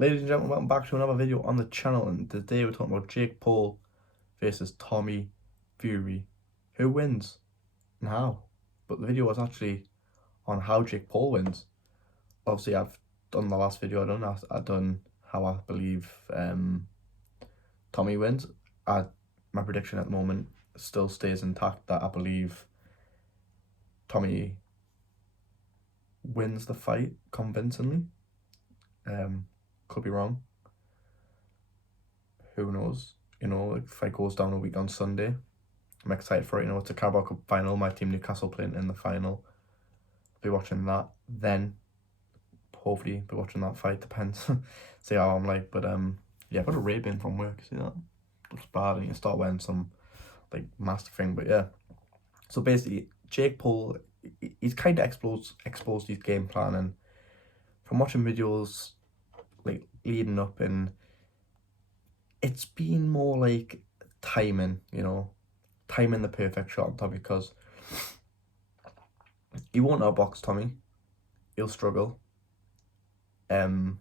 Ladies and gentlemen, welcome back to another video on the channel, and today we're talking about Jake Paul versus Tommy Fury. Who wins and how? But the video was actually on how Jake Paul wins. Obviously, I've done the last video I've done how I believe Tommy wins. My prediction at the moment still stays intact that I believe Tommy wins the fight convincingly. Could be wrong. Who knows? The fight goes down a week on Sunday. I'm excited for it. It's a Carabao Cup final. My team Newcastle playing in the final. Be watching that. Then, hopefully, be watching that fight. Depends. See how I'm like. But yeah, I got a Ray-Ban from work. See that? It's bad. I need to start wearing some like master thing. But yeah. So basically, Jake Paul, he's kind of exposed his game plan, and from watching videos like leading up, and it's been more like timing, timing the perfect shot on Tommy, because he won't outbox Tommy. He'll struggle. I'd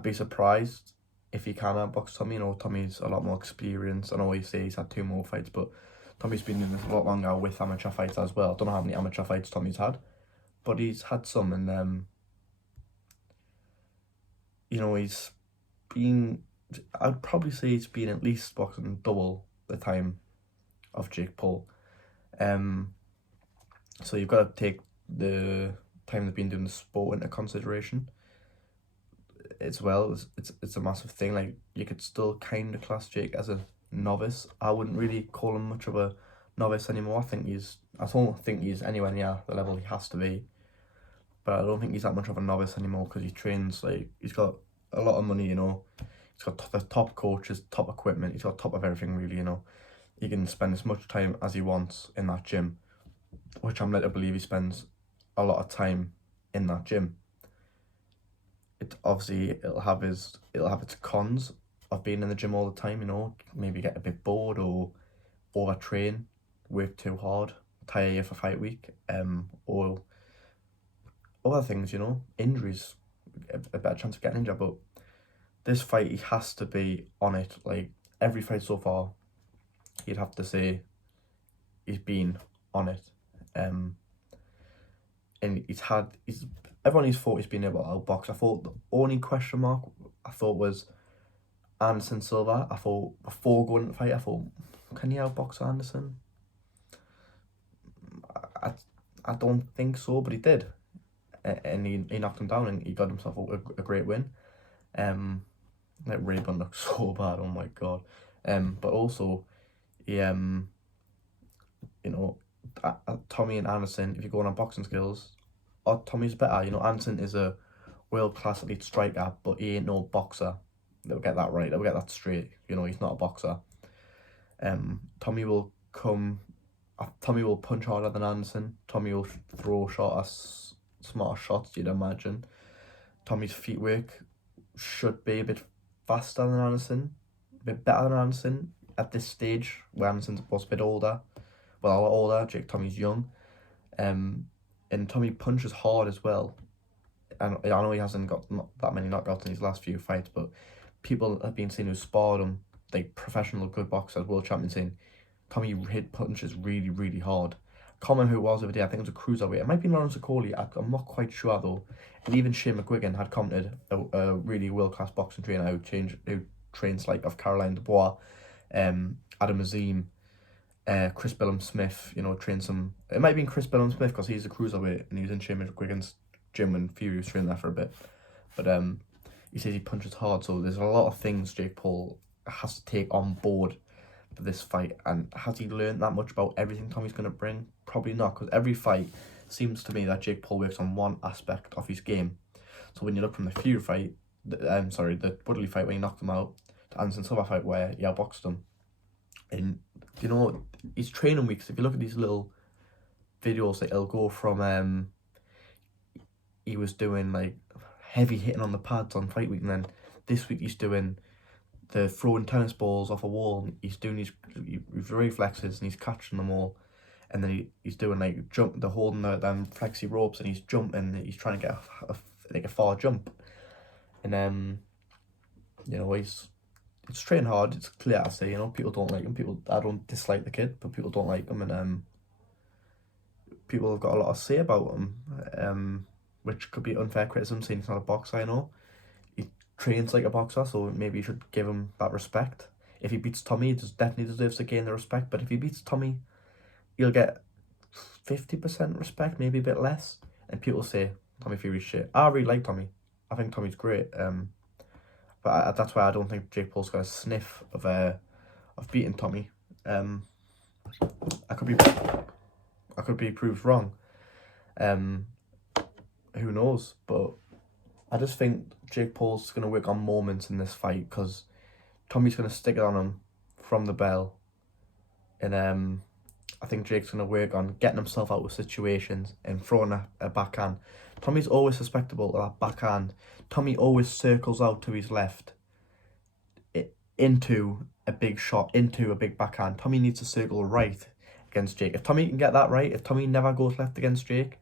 be surprised if he can outbox Tommy. Tommy's a lot more experienced. I know he says he's had 2 more fights, but Tommy's been doing this a lot longer with amateur fights as well. I don't know how many amateur fights Tommy's had, but he's had some, and he's been, I'd probably say he's been at least boxing double the time of Jake Paul. So you've got to take the time they've been doing the sport into consideration as well. It's a massive thing. Like, you could still kind of class Jake as a novice. I wouldn't really call him much of a novice anymore. I don't think he's anywhere near the level he has to be, but I don't think he's that much of a novice anymore, because he trains, like, he's got a lot of money. He's got the top coaches, top equipment. He's got top of everything, really. He can spend as much time as he wants in that gym, which I'm led to believe he spends a lot of time in that gym. It'll have its cons of being in the gym all the time. Maybe get a bit bored or overtrain, work too hard, tire you for fight week, or other things. Injuries, a better chance of getting injured. But this fight, he has to be on it. Like, every fight so far, you'd have to say he's been on it. And everyone he's fought, he's been able to outbox. I thought the only question mark was Anderson Silva. I thought before going to the fight, can he outbox Anderson? I don't think so, but he did, and he knocked him down, and he got himself a great win. Like, Ray-Ban looked so bad. Oh my god. But also, he Tommy and Anderson, if you're going on boxing skills, Tommy's better. Anderson is a world-class elite striker, but he ain't no boxer. They'll get that right. They'll get that straight. He's not a boxer. Tommy will punch harder than Anderson. Tommy will throw smarter shots, you'd imagine. Tommy's feet work should be a bit faster than Anderson, a bit better than Anderson at this stage, where Anderson's a bit older. Well, a lot older. Tommy's young. And Tommy punches hard as well. And I know he hasn't got that many knockouts in his last few fights, but people have been saying who sparred him, like professional good boxers, world champions, saying Tommy hit punches really, really hard. Comment who it was over there, I think it was a cruiserweight. It might be Lawrence Okoli, I'm not quite sure though. And even Shane McGuigan had commented, a really world-class boxing trainer who trains like of Caroline Dubois, Adam Azim, Chris Billum-Smith, trained some. It might have been Chris Billum-Smith, because he's a cruiserweight and he was in Shane McGuigan's gym when Fury was training there for a bit. But he says he punches hard, so there's a lot of things Jake Paul has to take on board for this fight. And has he learned that much about everything Tommy's going to bring? Probably not, because every fight seems to me that Jake Paul works on one aspect of his game. So when you look from the Fury fight, the Woodley fight, when he knocked him out, to Anderson Silva fight where he outboxed him, and his training weeks, if you look at these little videos, that he'll go from he was doing like heavy hitting on the pads on fight week, and then this week he's doing the throwing tennis balls off a wall, and he's doing his reflexes, and he's catching them all, and then he's doing like they're holding them flexi ropes, and he's jumping, and he's trying to get a far jump. And he's training hard. It's clear to say, people don't like him. I don't dislike the kid, but people don't like him, and people have got a lot to say about him, which could be unfair criticism, saying he's not a boxer. He trains like a boxer, so maybe you should give him that respect. If he beats Tommy, he definitely deserves to gain the respect. But if he beats Tommy, he'll get 50% respect, maybe a bit less. And people say Tommy Fury's shit. I really like Tommy. I think Tommy's great. But that's why I don't think Jake Paul's got a sniff of beating Tommy. I could be proved wrong. Who knows? But I just think Jake Paul's gonna work on moments in this fight, because Tommy's gonna stick it on him from the bell, and I think Jake's gonna work on getting himself out of situations and throwing a backhand. Tommy's always susceptible to that backhand. Tommy always circles out to his left into a big shot, into a big backhand. Tommy needs to circle right against Jake. If Tommy can get that right, if Tommy never goes left against Jake,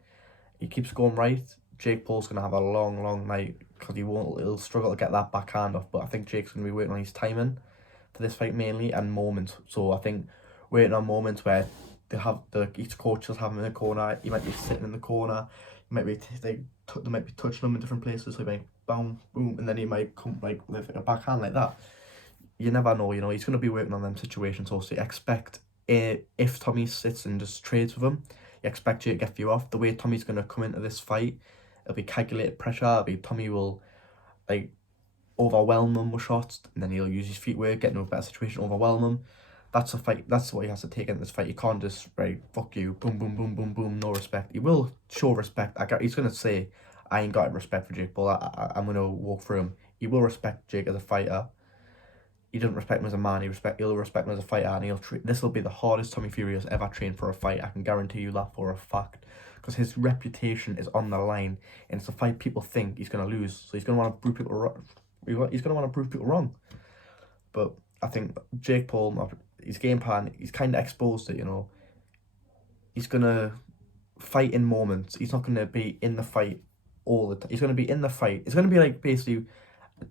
he keeps going right, Jake Paul's going to have a long night, because he'll struggle to get that backhand off. But I think Jake's going to be waiting on his timing for this fight mainly, and moments. So I think waiting on moments where each coach will have him in the corner. He might be sitting in the corner. He might be they might be touching him in different places. So he might boom, and then he might come with a backhand like that. You never know. He's going to be working on them situations. Also, you expect if Tommy sits and just trades with him, you expect you to get a few off. The way Tommy's going to come into this fight, it'll be calculated pressure. Tommy will overwhelm him with shots, and then he'll use his feet work, get into a better situation, overwhelm him. That's a fight. That's what he has to take in this fight. You can't just fuck you, boom, boom, boom, boom, boom, no respect. He will show respect. He's gonna say, I ain't got respect for Jake Paul. I'm gonna walk through him. He will respect Jake as a fighter. He doesn't respect him as a man. He'll respect him as a fighter, and this will be the hardest Tommy Fury has ever trained for a fight. I can guarantee you that for a fact, because his reputation is on the line, and it's a fight people think he's gonna lose. So he's gonna want to prove people wrong. He's gonna want to prove people wrong. But I think Jake Paul, his game plan, he's kind of exposed it. He's gonna fight in moments. He's not gonna be in the fight all the time. He's gonna be in the fight. It's gonna be basically,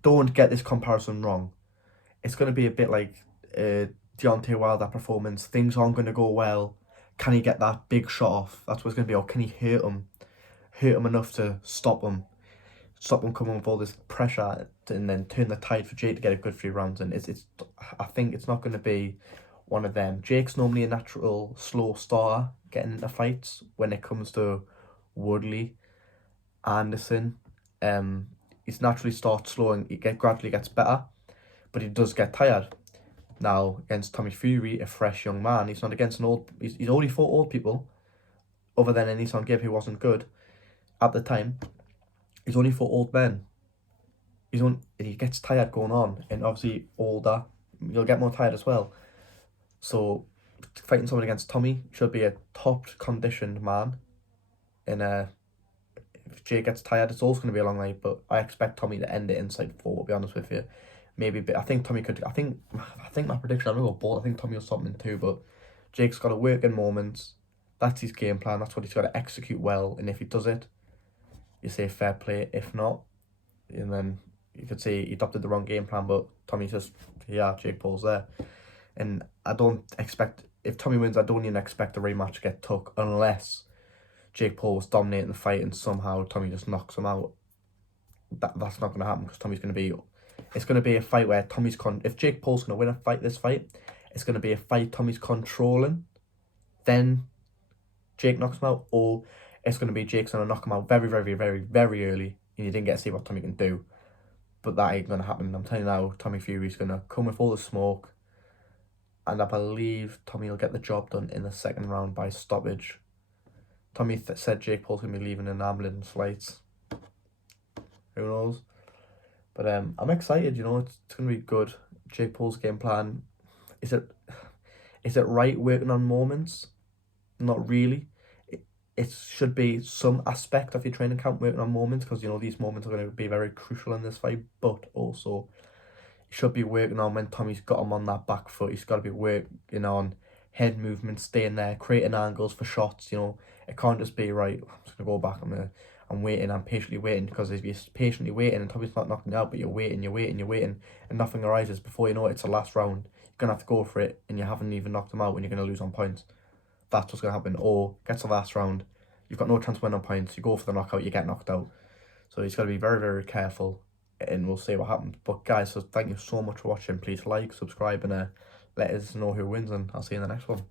don't get this comparison wrong. It's going to be a bit like Deontay Wilder performance. Things aren't going to go well. Can he get that big shot off? That's what it's going to be. Or can he hurt him enough to stop him coming with all this pressure, and then turn the tide for Jake to get a good 3 rounds. And I think it's not going to be one of them. Jake's normally a natural slow starter getting into fights. When it comes to Woodley, Anderson, he's naturally starts slow and gradually gets better. But he does get tired. Now, against Tommy Fury, a fresh young man, he's not against an old... He's only fought old people, other than Enisan Gibb, who wasn't good at the time. He's only fought old men. He gets tired going on, and obviously older, you'll get more tired as well. So, fighting someone against Tommy should be a top-conditioned man. And if Jay gets tired, it's also going to be a long night, but I expect Tommy to end it inside 4, to be honest with you. Maybe, but I think Tommy could. I think my prediction. I'm gonna go bold. I think Tommy will stop him in 2, but Jake's got to work in moments. That's his game plan. That's what he's got to execute well. And if he does it, you say fair play. If not, and then you could say he adopted the wrong game plan. But Tommy says, yeah, Jake Paul's there, and I don't expect, if Tommy wins, I don't even expect a rematch to get took unless Jake Paul was dominating the fight and somehow Tommy just knocks him out. That's not gonna happen, because Tommy's gonna be. It's going to be a fight where if Jake Paul's going to win this fight, it's going to be a fight Tommy's controlling, then Jake knocks him out, or it's going to be Jake's going to knock him out very, very, very, very early, and you didn't get to see what Tommy can do. But that ain't going to happen. I'm telling you now, Tommy Fury's going to come with all the smoke, and I believe Tommy will get the job done in the 2nd round by stoppage. Tommy said Jake Paul's going to be leaving in ambulance flights. Who knows? But I'm excited, it's going to be good. Jake Paul's game plan, is it right working on moments? Not really. It should be some aspect of your training camp working on moments, because, these moments are going to be very crucial in this fight. But also, he should be working on when Tommy's got him on that back foot. He's got to be working on head movement, staying there, creating angles for shots, It can't just be, right, I'm just going to go back, and waiting and patiently waiting, because if you're patiently waiting and Tommy's not knocking you out, but you're waiting, and nothing arises, before you know it, it's the last round. You're going to have to go for it, and you haven't even knocked him out, and you're going to lose on points. That's what's going to happen. Or get to the last round, you've got no chance to win on points, you go for the knockout, you get knocked out. So he's got to be very, very careful, and we'll see what happens. But guys, so thank you so much for watching. Please like, subscribe, and let us know who wins, and I'll see you in the next one.